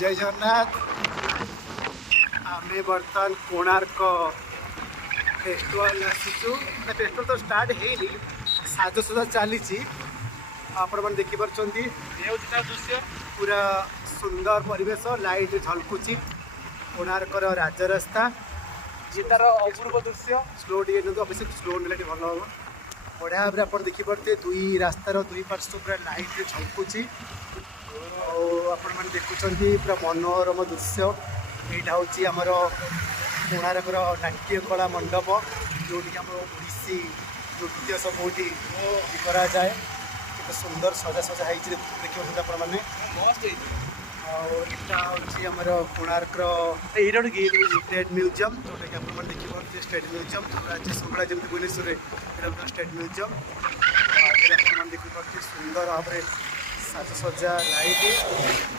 जय जगन्नाथ। आमे बर्तमान कोणार्क फेस्टिवल आसीचु। फेस्टिवल तो स्टार्ट है साजसजा चली आपण मैंने देखिपी दृश्य पूरा सुंदर परिवेश लाइट झलकुची कोणार्कर राजरास्ता ये तार अपूर्व दृश्य स्लो टे अवश्य स्लो ने भल हम बढ़िया भाव आप देखिपे दुई रास्तार दुई पार्श्व पूरा लाइट झलकुची आपण मैंने देखुं पूरा मनोरम दृश्य यहाँ हूँ आमर कोणार्कर नाट्य कला मंडप जोटि आम ओडिसी नृत्य सब कराए केते सुंदर सजा सजा है देखिए आपण मैंने आमर कोणार्क स्टेट म्यूजियम जोटा कि आप देखिए स्टेट म्यूजियम राज्य संग्रहालय जमी भुवनेश्वर स्टेट म्यूजियम देखिए सुंदर भाव में साजसज्जा लाइट